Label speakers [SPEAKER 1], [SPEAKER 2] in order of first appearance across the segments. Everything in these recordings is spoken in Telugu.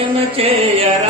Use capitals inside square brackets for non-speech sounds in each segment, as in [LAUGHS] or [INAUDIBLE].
[SPEAKER 1] భజన చేయరా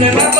[SPEAKER 1] మర్మంబు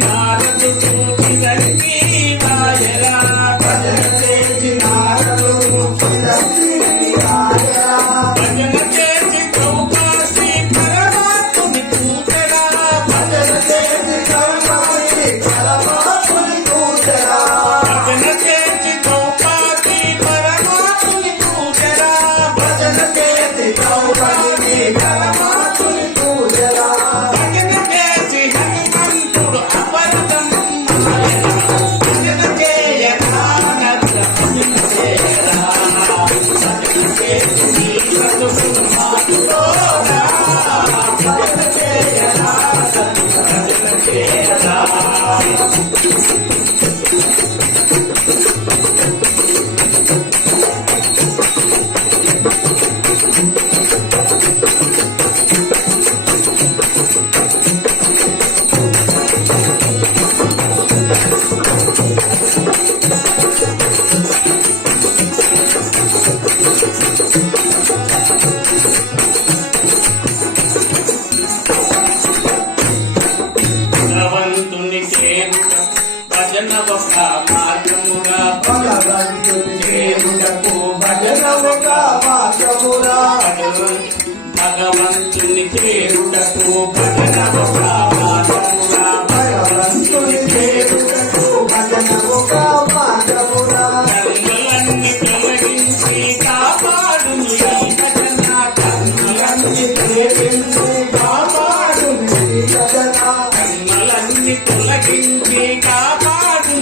[SPEAKER 1] Thank [LAUGHS] you. భగవంతుని చేరుటకు భజన భగవంతుని చేరుటకు
[SPEAKER 2] భజన.
[SPEAKER 1] కన్నులన్నీ తొలగించి కాపాడు భజన. కన్నులన్నీ తొలగించి కాపాడు
[SPEAKER 2] భజన
[SPEAKER 1] కన్నులన్నీ తొలగించి కాపాడు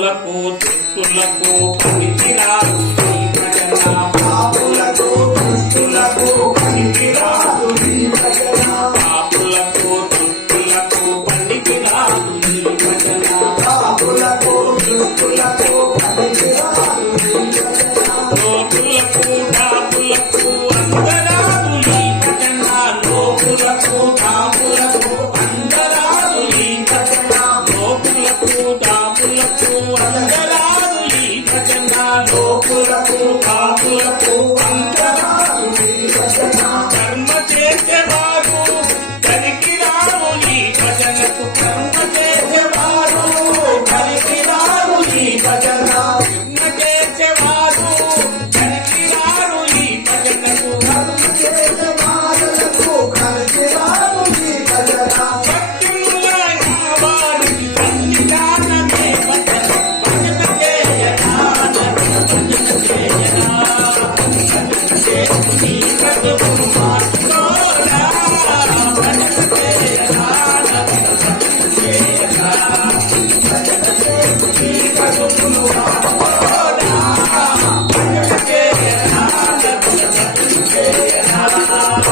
[SPEAKER 1] భక్తులకు తెలుసులకు ఇచ్చినారు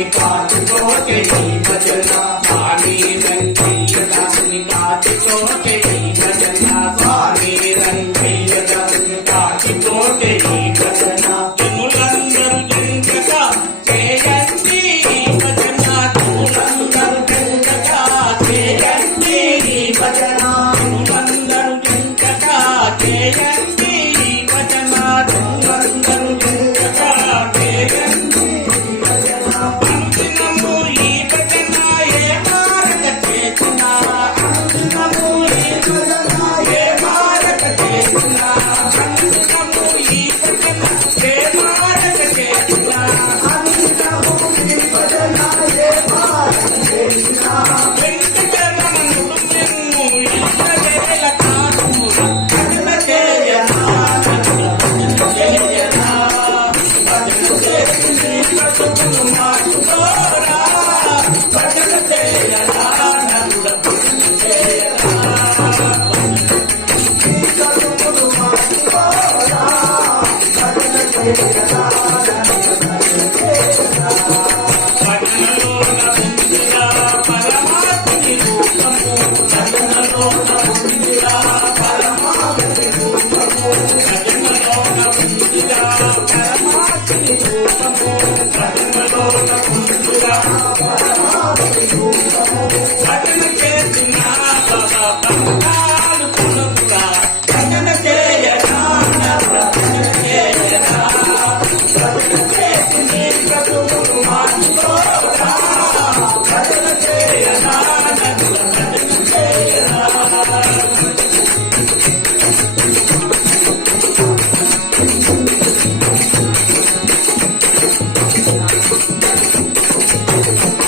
[SPEAKER 1] निकाल दो तेरी बजना पानी में पीला निकाल Thank you. Thank you.